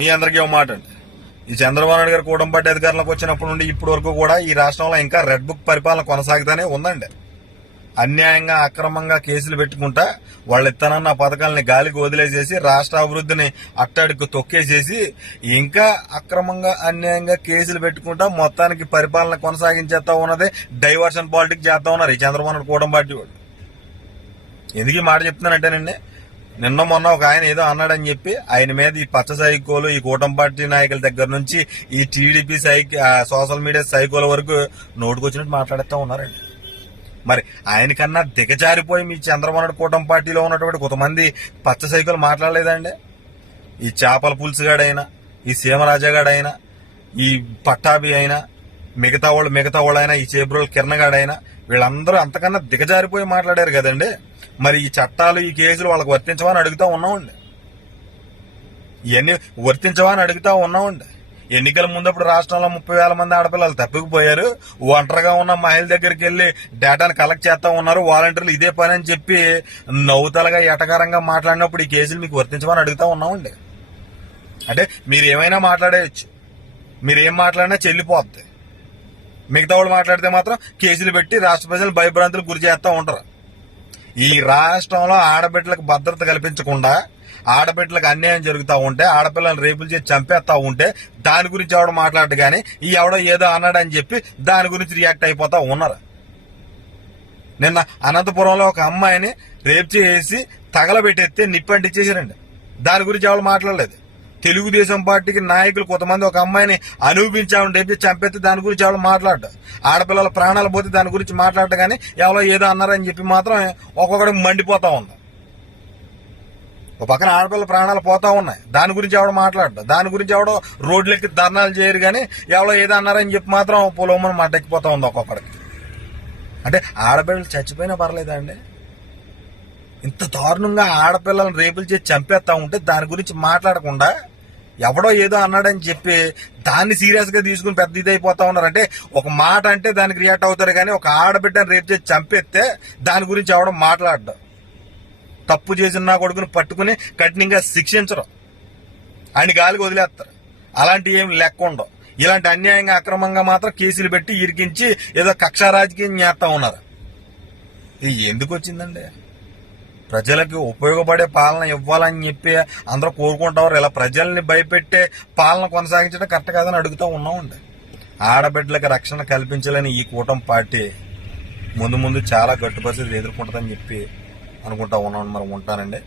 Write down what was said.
మీ అందరికీ ఒక మాట అండి, ఈ చంద్రబాబు నాయుడు గారు కూటమి పార్టీ అధికారంలోకి వచ్చినప్పటి నుండి ఇప్పటి వరకు కూడా ఈ రాష్ట్రంలో ఇంకా రెడ్ బుక్ పరిపాలన కొనసాగుతూనే ఉందండి. అన్యాయంగా అక్రమంగా కేసులు పెట్టుకుంటా వాళ్ళు ఇస్తానన్న పథకాలని గాలికి వదిలేసేసి రాష్ట్ర అభివృద్ధిని అట్టడికి తొక్కేసేసి ఇంకా అక్రమంగా అన్యాయంగా కేసులు పెట్టుకుంటా మొత్తానికి పరిపాలన కొనసాగించేస్తా ఉన్నది. డైవర్షన్ పాలిటిక్స్ చేస్తా ఉన్నారు ఈ చంద్రబాబు నాయుడు కూటమి పార్టీ వాళ్ళు. ఎందుకు ఈ మాట చెప్తున్నానంటేనండి, నిన్న మొన్న ఒక ఆయన ఏదో అన్నాడని చెప్పి ఆయన మీద ఈ పచ్చ సైకోలు, ఈ కూటమి పార్టీ నాయకుల దగ్గర నుంచి ఈ టీడీపీ సోషల్ మీడియా సైకోల వరకు నోటుకొచ్చినట్టు మాట్లాడుతూ ఉన్నారండి. మరి ఆయనకన్నా దిగజారిపోయి మీ చంద్రబాబు నాయుడు కూటమి పార్టీలో ఉన్నటువంటి కొంతమంది పచ్చ సైకోలు మాట్లాడలేదండి. ఈ చేపల పులుసుగాడైనా, ఈ సీమరాజాగాడైనా, ఈ పట్టాభి అయినా, మిగతా వాళ్ళైనా, ఈ చేబ్రోల్ కిరణగాడైనా వీళ్ళందరూ అంతకన్నా దిగజారిపోయి మాట్లాడారు కదండి. మరి ఈ చట్టాలు, ఈ కేసులు వాళ్ళకి వర్తించవని అడుగుతా ఉన్నామండి. ఇవన్నీ వర్తించవని అడుగుతా ఉన్నామండి. ఎన్నికల ముందప్పుడు రాష్ట్రంలో 30,000 మంది ఆడపిల్లలు తప్పిపోయారు. ఒంటరిగా ఉన్న మహిళ దగ్గరికి వెళ్లి డేటాను కలెక్ట్ చేస్తా ఉన్నారు. వాలంటీర్లు ఇదే పని అని చెప్పి నవ్వుతలగా ఎటకారంగా మాట్లాడినప్పుడు ఈ కేసులు మీకు వర్తించమని అడుగుతా ఉన్నామండి. అంటే మీరు ఏమైనా మాట్లాడేయచ్చు, మీరు ఏం మాట్లాడినా చెల్లిపోద్ది. మిగతా వాళ్ళు మాట్లాడితే మాత్రం కేసులు పెట్టి రాష్ట్ర ప్రజలు భయభ్రాంతులకు గురి చేస్తూ ఉంటారు. ఈ రాష్ట్రంలో ఆడబిడ్డలకు భద్రత కల్పించకుండా, ఆడబిడ్డలకు అన్యాయం జరుగుతూ ఉంటే, ఆడపిల్లలను రేపులు చేసి చంపేస్తా ఉంటే దాని గురించి ఎవడో మాట్లాడు కానీ ఈ ఎవడో ఏదో అన్నాడని చెప్పి దాని గురించి రియాక్ట్ అయిపోతా ఉన్నారు. నిన్న అనంతపురంలో ఒక అమ్మాయిని రేపు చేసి తగలబెట్టేస్తే నిప్పంటిచ్చేసారండి. దాని గురించి ఎవరు మాట్లాడలేదు. తెలుగుదేశం పార్టీకి నాయకులు కొంతమంది ఒక అమ్మాయిని అనుభవించామని రేపు చంపేస్తే దాని గురించి ఎవరు మాట్లాడరు. ఆడపిల్లల ప్రాణాలు పోతే దాని గురించి మాట్లాడటం కానీ ఎవరో ఏదో అన్నారని చెప్పి మాత్రం ఒక్కొక్కడికి మండిపోతా ఉంది. ఒక పక్కన ఆడపిల్లల ప్రాణాలు పోతా ఉన్నాయి, దాని గురించి ఎవడో మాట్లాడరు. దాని గురించి ఎవడో రోడ్లెక్కి ధర్నాలు చేయరు కానీ ఎవరో ఏదో అన్నారని చెప్పి మాత్రం పొలమని మాట ఎక్కిపోతా ఉంది ఒక్కొక్కడికి. అంటే ఆడపిల్లలు చచ్చిపోయినా పర్లేదా అండి? ఇంత దారుణంగా ఆడపిల్లలను రేపులు చేసి చంపేస్తా ఉంటే దాని గురించి మాట్లాడకుండా ఎవడో ఏదో అన్నాడని చెప్పి దాన్ని సీరియస్ గా తీసుకుని పెద్ద ఇదైపోతా ఉన్నారు. అంటే ఒక మాట అంటే దానికి రియాక్ట్ అవుతారు కానీ ఒక ఆడబిడ్డని రేపు చేసి చంపేస్తే దాని గురించి ఎవడో మాట్లాడడు. తప్పు చేసిన నా కొడుకుని పట్టుకుని కఠినంగా శిక్షించరు, ఆయన గాలికి వదిలేస్తారు. అలాంటి ఏం లెక్క ఉండవు. ఇలాంటి అన్యాయంగా అక్రమంగా మాత్రం కేసులు పెట్టి ఇరికించి ఏదో కక్షా రాజకీయం చేస్తా ఉన్నారు. ఇది ఎందుకు వచ్చిందండి? ప్రజలకు ఉపయోగపడే పాలన ఇవ్వాలని చెప్పి అందరూ కోరుకుంటారు. ఇలా ప్రజల్ని భయపెట్టే పాలన కొనసాగించడం కరెక్ట్ కాదని అడుగుతూ ఉన్నామండి. ఆడబిడ్డలకు రక్షణ కల్పించాలని ఈ కూటమి పార్టీ ముందు చాలా గట్టు పరిస్థితులు ఎదుర్కొంటుందని చెప్పి అనుకుంటా ఉన్నాం. మరి ఉంటానండి.